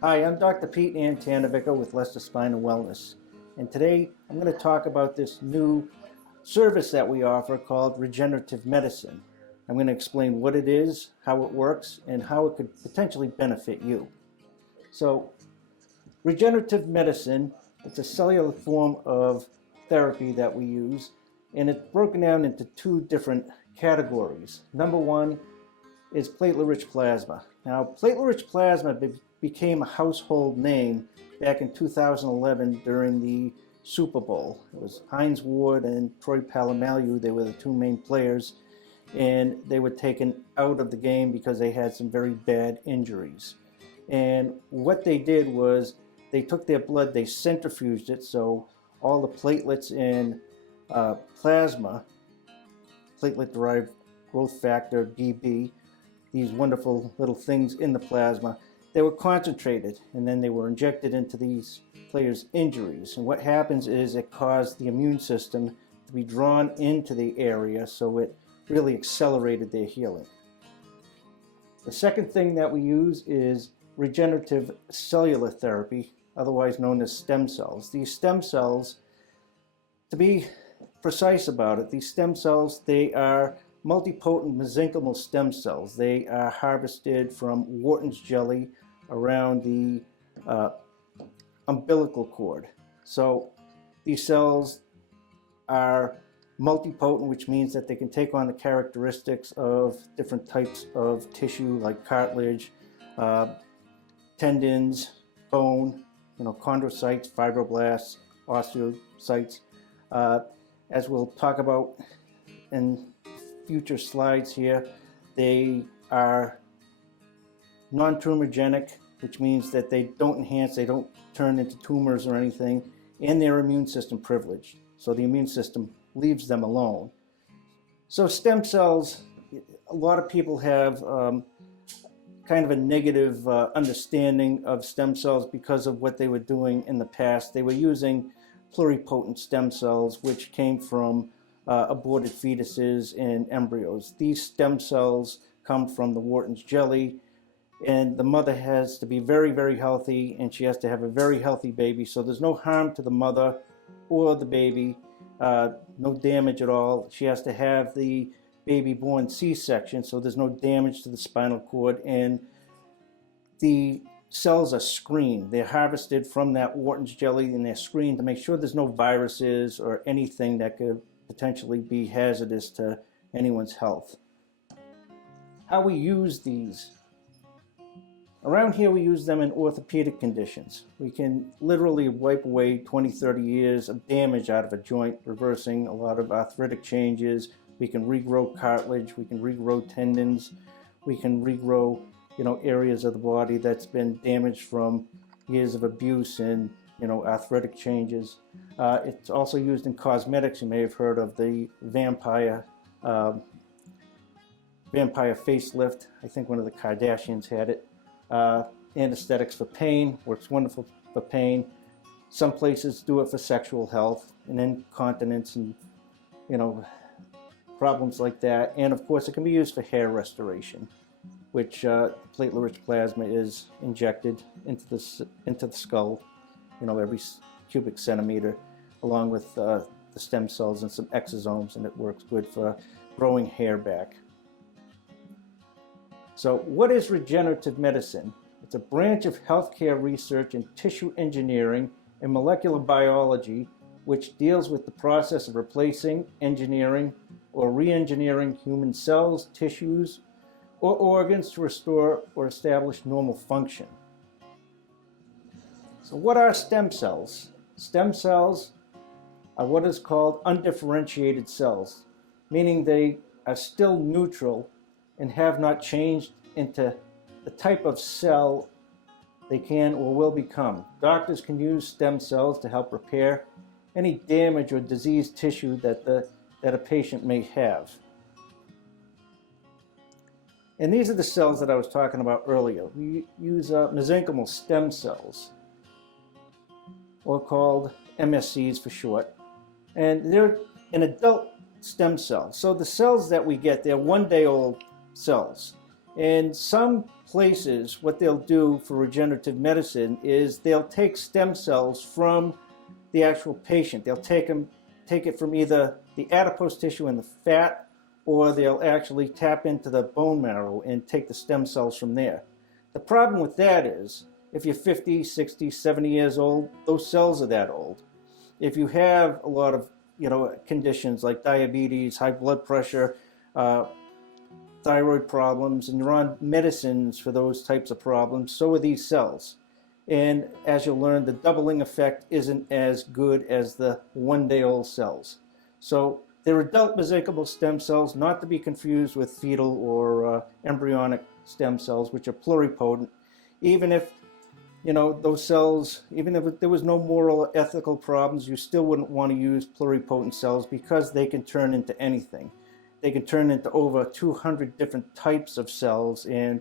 Hi, I'm Dr. Pete Antanavica with Leicester Spine and Wellness, and today I'm going to talk about this new service that we offer called regenerative medicine. I'm going to explain what it is, how it works, and how it could potentially benefit you. So, regenerative medicine, it's a cellular form of therapy that we use, and it's broken down into two different categories. Number one is platelet-rich plasma. Now, platelet-rich plasma became a household name back in 2011 during the Super Bowl. It was Hines Ward and Troy Polamalu. They were the two main players, and they were taken out of the game because they had some very bad injuries. And what they did was they took their blood, they centrifuged it, so all the platelets in plasma, platelet-derived growth factor, DB, these wonderful little things in the plasma, they were concentrated, and then they were injected into these players' injuries. And what happens is it caused the immune system to be drawn into the area, so it really accelerated their healing. The second thing that we use is regenerative cellular therapy, otherwise known as stem cells. These stem cells, to be precise about it, these stem cells, they are multipotent mesenchymal stem cells. They are harvested from Wharton's jelly around the umbilical cord. So these cells are multipotent, which means that they can take on the characteristics of different types of tissue like cartilage, tendons, bone, chondrocytes, fibroblasts, osteocytes. As we'll talk about in future slides here, they are non-tumorigenic, which means that they don't enhance, they don't turn into tumors or anything, and they're immune system privileged. So the immune system leaves them alone. So stem cells, a lot of people have kind of a negative understanding of stem cells because of what they were doing in the past. They were using pluripotent stem cells, which came from aborted fetuses and embryos. These stem cells come from the Wharton's jelly, and the mother has to be very, very healthy, and she has to have a very healthy baby, so there's no harm to the mother or the baby, no damage at all. She has to have the baby born C-section, so there's no damage to the spinal cord, and the cells are screened. They're harvested from that Wharton's jelly, and they're screened to make sure there's no viruses or anything that could potentially be hazardous to anyone's health. How we use these. Around here we use them in orthopedic conditions. We can literally wipe away 20-30 years of damage out of a joint, reversing a lot of arthritic changes. We can regrow cartilage, we can regrow tendons, we can regrow areas of the body that's been damaged from years of abuse and arthritic changes. It's also used in cosmetics. You may have heard of the vampire facelift. I think one of the Kardashians had it. Anesthetics for pain, works wonderful for pain. Some places do it for sexual health and incontinence and problems like that. And of course it can be used for hair restoration, which platelet-rich plasma is injected into the skull, every cubic centimeter, along with the stem cells and some exosomes, and it works good for growing hair back. So what is regenerative medicine? It's a branch of healthcare research in tissue engineering and molecular biology, which deals with the process of replacing, engineering, or re-engineering human cells, tissues, or organs to restore or establish normal function. So what are stem cells? Stem cells are what is called undifferentiated cells, meaning they are still neutral and have not changed into the type of cell they can or will become. Doctors can use stem cells to help repair any damage or diseased tissue that a patient may have. And these are the cells that I was talking about earlier. We use mesenchymal stem cells, or called MSCs for short. And they're an adult stem cell. So the cells that we get, they're one-day-old cells. And some places, what they'll do for regenerative medicine is they'll take stem cells from the actual patient. They'll take it from either the adipose tissue and the fat, or they'll actually tap into the bone marrow and take the stem cells from there. The problem with that is, if you're 50, 60, 70 years old, those cells are that old. If you have a lot of conditions like diabetes, high blood pressure, thyroid problems, and you're on medicines for those types of problems, so are these cells. And as you'll learn, the doubling effect isn't as good as the one-day-old cells. So they're adult mesenchymal stem cells, not to be confused with fetal or embryonic stem cells, which are pluripotent. Even if those cells, even if there was no moral or ethical problems, you still wouldn't want to use pluripotent cells because they can turn into anything. They can turn into over 200 different types of cells, and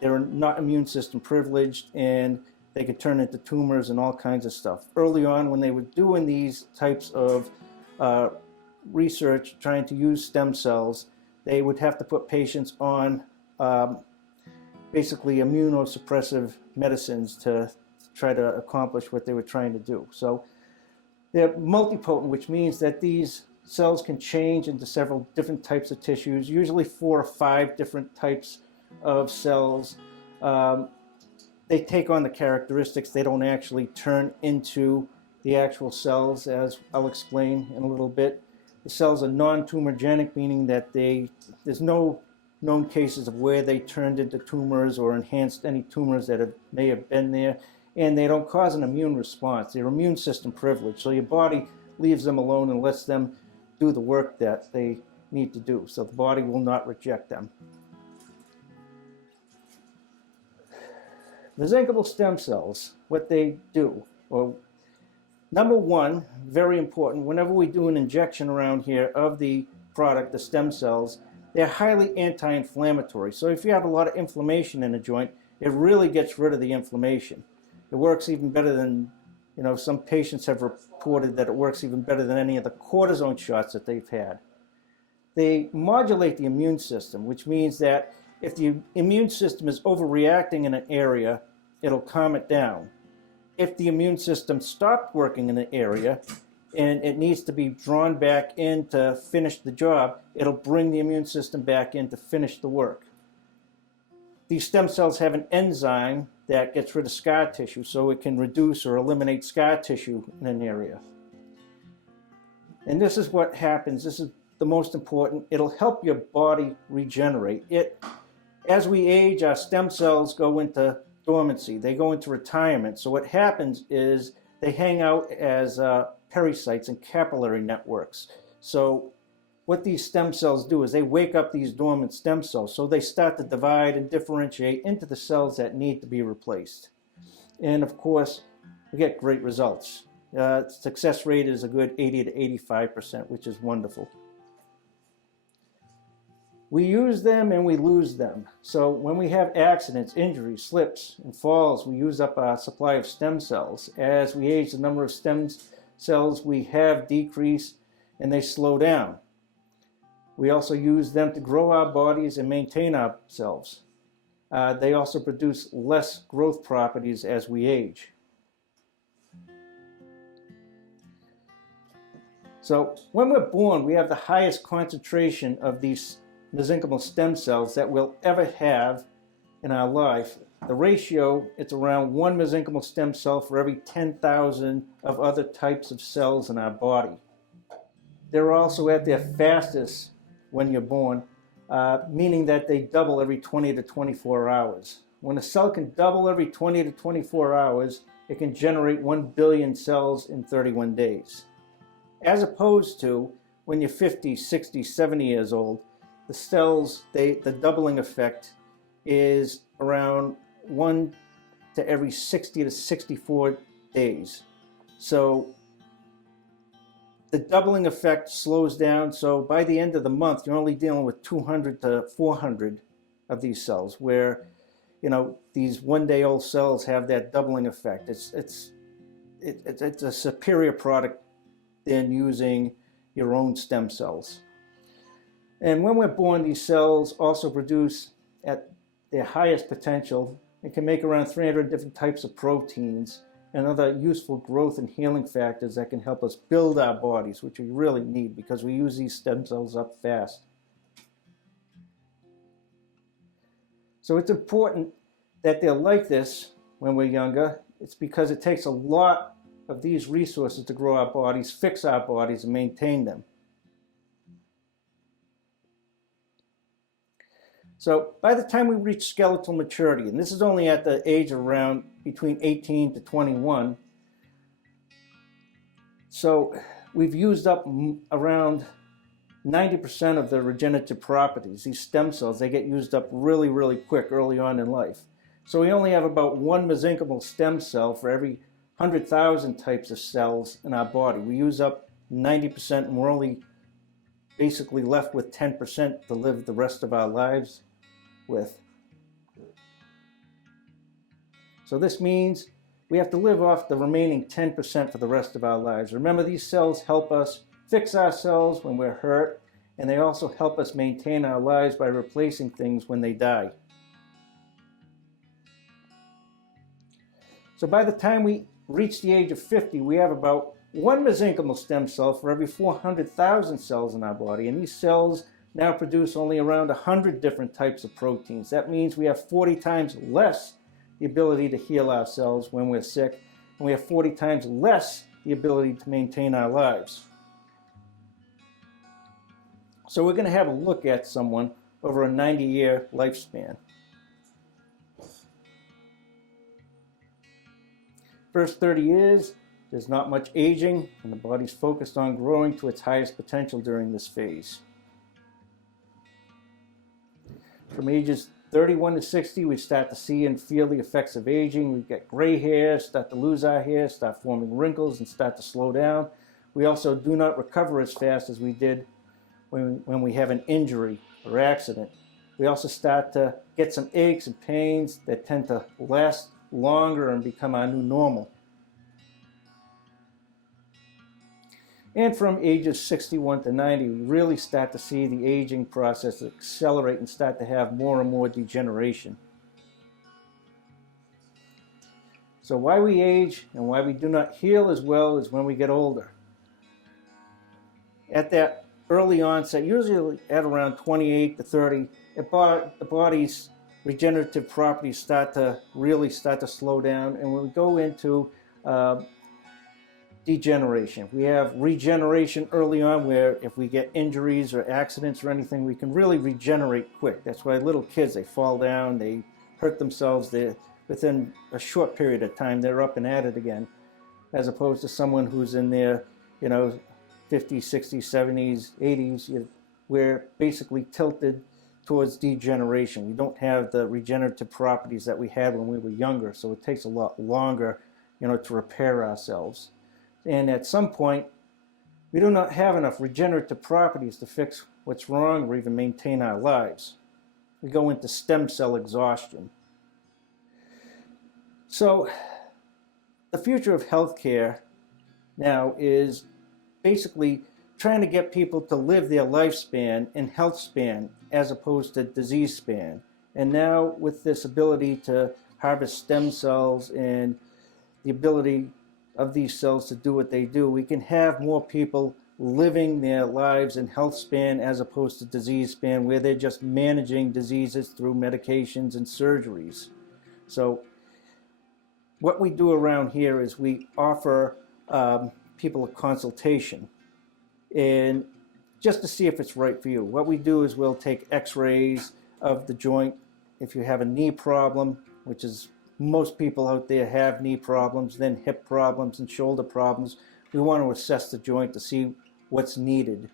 they're not immune system privileged, and they can turn into tumors and all kinds of stuff. Early on, when they were doing these types of research trying to use stem cells, they would have to put patients on basically immunosuppressive medicines to try to accomplish what they were trying to do. So they're multipotent, which means that these cells can change into several different types of tissues, usually 4 or 5 different types of cells. They take on the characteristics. They don't actually turn into the actual cells, as I'll explain in a little bit. The cells are non-tumorigenic, meaning that there's no known cases of where they turned into tumors or enhanced any tumors that may have been there, and they don't cause an immune response. They're immune system privileged, so your body leaves them alone and lets them do the work that they need to do, so the body will not reject them. Mesenchymal stem cells, what they do, well, number one, very important, whenever we do an injection around here of the product, the stem cells, they're highly anti-inflammatory. So if you have a lot of inflammation in a joint, it really gets rid of the inflammation. It works even better than, some patients have reported that it works even better than any of the cortisone shots that they've had. They modulate the immune system, which means that if the immune system is overreacting in an area, it'll calm it down. If the immune system stopped working in an area and it needs to be drawn back in to finish the job, it'll bring the immune system back in to finish the work. These stem cells have an enzyme that gets rid of scar tissue, so it can reduce or eliminate scar tissue in an area. And this is what happens. This is the most important. It'll help your body regenerate. As we age, our stem cells go into dormancy. They go into retirement. So what happens is they hang out as pericytes and capillary networks. So what these stem cells do is they wake up these dormant stem cells, so they start to divide and differentiate into the cells that need to be replaced. And of course, we get great results. Success rate is a good 80 to 85%, which is wonderful. We use them and we lose them. So when we have accidents, injuries, slips, and falls, we use up our supply of stem cells. As we age, the number of stem cells we have decrease and they slow down. We also use them to grow our bodies and maintain ourselves. They also produce less growth properties as we age. So when we're born, we have the highest concentration of these mesenchymal stem cells that we'll ever have in our life. The ratio, it's around 1 mesenchymal stem cell for every 10,000 of other types of cells in our body. They're also at their fastest when you're born, meaning that they double every 20 to 24 hours. When a cell can double every 20 to 24 hours, it can generate 1 billion cells in 31 days. As opposed to when you're 50, 60, 70 years old, the cells, the doubling effect is around 1 to every 60 to 64 days. So the doubling effect slows down, so by the end of the month, you're only dealing with 200 to 400 of these cells, where, these one-day-old cells have that doubling effect. It's a superior product than using your own stem cells. And when we're born, these cells also produce, at their highest potential and can make around 300 different types of proteins and other useful growth and healing factors that can help us build our bodies, which we really need because we use these stem cells up fast. So it's important that they're like this when we're younger. It's because it takes a lot of these resources to grow our bodies, fix our bodies, and maintain them. So by the time we reach skeletal maturity, and this is only at the age around between 18 to 21, so we've used up around 90% of the regenerative properties. These stem cells, they get used up really, really quick early on in life. So we only have about one mesenchymal stem cell for every 100,000 types of cells in our body. We use up 90% and we're only basically left with 10% to live the rest of our lives with. So this means we have to live off the remaining 10% for the rest of our lives. Remember, these cells help us fix ourselves when we're hurt, and they also help us maintain our lives by replacing things when they die. So by the time we reach the age of 50, we have about one mesenchymal stem cell for every 400,000 cells in our body, and these cells now produce only around 100 different types of proteins. That means we have 40 times less the ability to heal ourselves when we're sick, and we have 40 times less the ability to maintain our lives. So we're going to have a look at someone over a 90-year lifespan. First 30 years, there's not much aging, and the body's focused on growing to its highest potential during this phase. From ages 31 to 60, we start to see and feel the effects of aging. We get gray hair, start to lose our hair, start forming wrinkles, and start to slow down. We also do not recover as fast as we did when we have an injury or accident. We also start to get some aches and pains that tend to last longer and become our new normal. And from ages 61 to 90, we really start to see the aging process accelerate and start to have more and more degeneration. So why we age and why we do not heal as well as when we get older. At that early onset, usually at around 28 to 30, the body's regenerative properties really start to slow down, and when we go into degeneration. We have regeneration early on, where if we get injuries or accidents or anything, we can really regenerate quick. That's why little kids, they fall down, they hurt themselves, within a short period of time they're up and at it again, as opposed to someone who's in their 50s, 60s, 70s, 80s. We're basically tilted towards degeneration. We don't have the regenerative properties that we had when we were younger, so it takes a lot longer to repair ourselves. And at some point, we do not have enough regenerative properties to fix what's wrong or even maintain our lives. We go into stem cell exhaustion. So the future of healthcare now is basically trying to get people to live their lifespan in health span as opposed to disease span. And now with this ability to harvest stem cells and the ability of these cells to do what they do, we can have more people living their lives in health span as opposed to disease span, where they're just managing diseases through medications and surgeries. So what we do around here is we offer people a consultation, and just to see if it's right for you. What we do is we'll take x-rays of the joint. If you have a knee problem, which is most people out there have knee problems, then hip problems and shoulder problems, we want to assess the joint to see what's needed.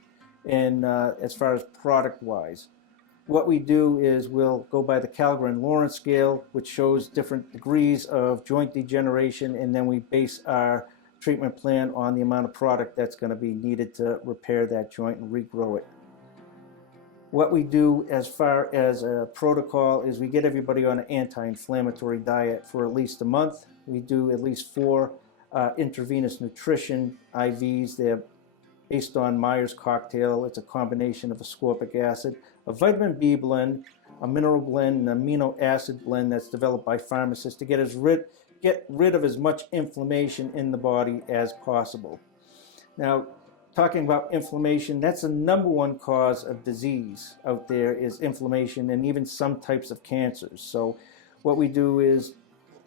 And as far as product-wise, what we do is we'll go by the Calgren-Lawrence scale, which shows different degrees of joint degeneration, and then we base our treatment plan on the amount of product that's going to be needed to repair that joint and regrow it. What we do as far as a protocol is we get everybody on an anti-inflammatory diet for at least a month. We do at least 4 intravenous nutrition IVs. They're based on Myers cocktail. It's a combination of ascorbic acid, a vitamin B blend, a mineral blend, an amino acid blend that's developed by pharmacists to get rid of as much inflammation in the body as possible. Now, talking about inflammation, that's the number one cause of disease out there, is inflammation, and even some types of cancers. So what we do is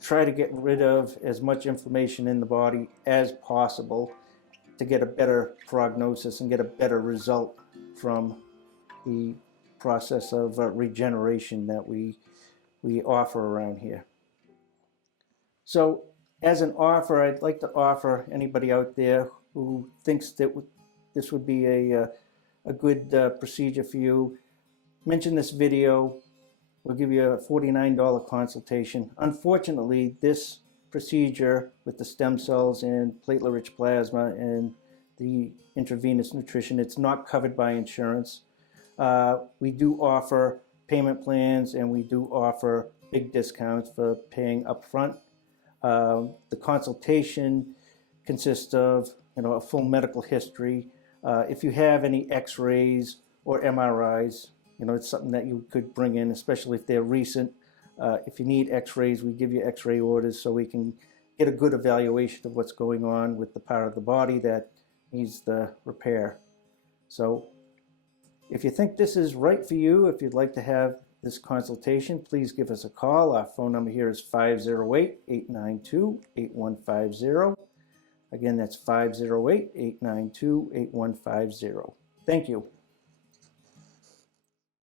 try to get rid of as much inflammation in the body as possible to get a better prognosis and get a better result from the process of regeneration that we offer around here. So as an offer, I'd like to offer anybody out there who thinks that this would be a good procedure for you, mention this video. We'll give you a $49 consultation. Unfortunately, this procedure with the stem cells and platelet-rich plasma and the intravenous nutrition, it's not covered by insurance. We do offer payment plans, and we do offer big discounts for paying upfront. The consultation consists of a full medical history. If you have any x-rays or MRIs, it's something that you could bring in, especially if they're recent. If you need x-rays, we give you x-ray orders so we can get a good evaluation of what's going on with the part of the body that needs the repair. So if you think this is right for you, if you'd like to have this consultation, please give us a call. Our phone number here is 508-892-8150. Again, that's 508-892-8150. Thank you.